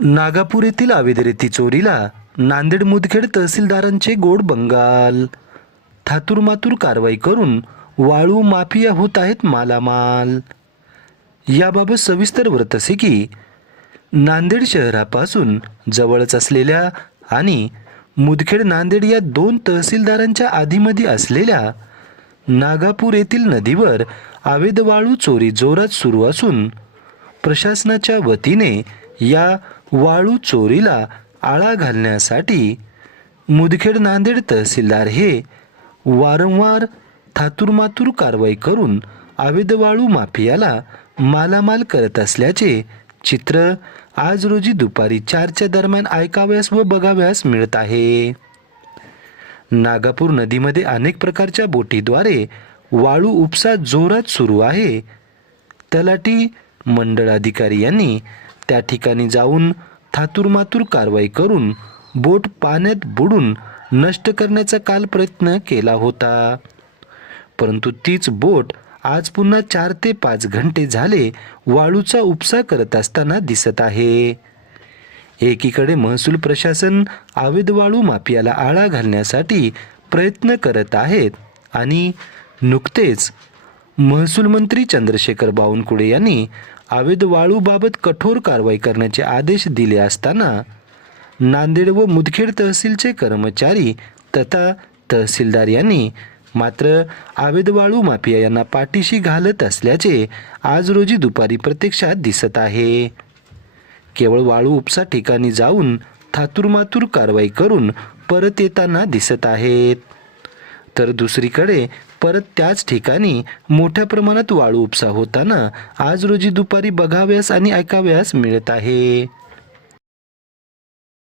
नागापूर येथील अवैध रेती चोरीला नांदेड मुदखेड तहसीलदारांचे गोड बंगाल. थातूरमातूर कारवाई करून वाळू माफिया होत आहेत मालामाल. याबाबत सविस्तर व्रत असे की नांदेड शहरापासून जवळच असलेल्या आणि मुदखेड नांदेड या दोन तहसीलदारांच्या आधीमध्ये असलेल्या नागापूर येथील नदीवर आवेदवाळू चोरी जोरात सुरू असून प्रशासनाच्या वतीने या वाळू चोरीला आळा घालण्यासाठी मुदखेड नांदेड तहसीलदार हे वारंवार थातुरमातूर कारवाई करून अवैध वाळू माफियाला मालामाल करत असल्याचे चित्र आज रोजी दुपारी चारच्या दरम्यान ऐकाव्यास व बघाव्यास मिळत आहे. नागापूर नदीमध्ये अनेक प्रकारच्या बोटीद्वारे वाळू उपसा जोरात सुरू आहे. तलाठी मंडळ अधिकारी यांनी त्या ठिकाणी जाऊन थातूरमातूर कारवाई करून बोट पाण्यात बुडून नष्ट करण्याचा काल प्रयत्न केला होता. परंतु तीच बोट आज पुन्हा चार ते पाच घंटे झाले वाळूचा उपसा करत असताना दिसत आहे. एकीकडे महसूल प्रशासन आवेद वाळू माफियाला आळा घालण्यासाठी प्रयत्न करत आहेत आणि नुकतेच महसूल मंत्री चंद्रशेखर बावनकुळे यांनी अवैध वाळूबाबत कठोर कारवाई करण्याचे आदेश दिले असताना नांदेड व मुदखेड तहसीलचे कर्मचारी तथा तहसीलदार यांनी मात्र अवैध वाळू माफिया यांना पाठीशी घालत असल्याचे आज रोजी दुपारी प्रत्यक्षात दिसत आहे. केवळ वाळू उपसा ठिकाणी जाऊन थातुरमातूर कारवाई करून परत येताना दिसत आहेत. तर दुसरीकडे परत त्याच ठिकाणी मोठ्या प्रमाणात वाळू उपसा होताना आज रोजी दुपारी बघाव्यास आणि ऐकाव्यास मिळत आहे.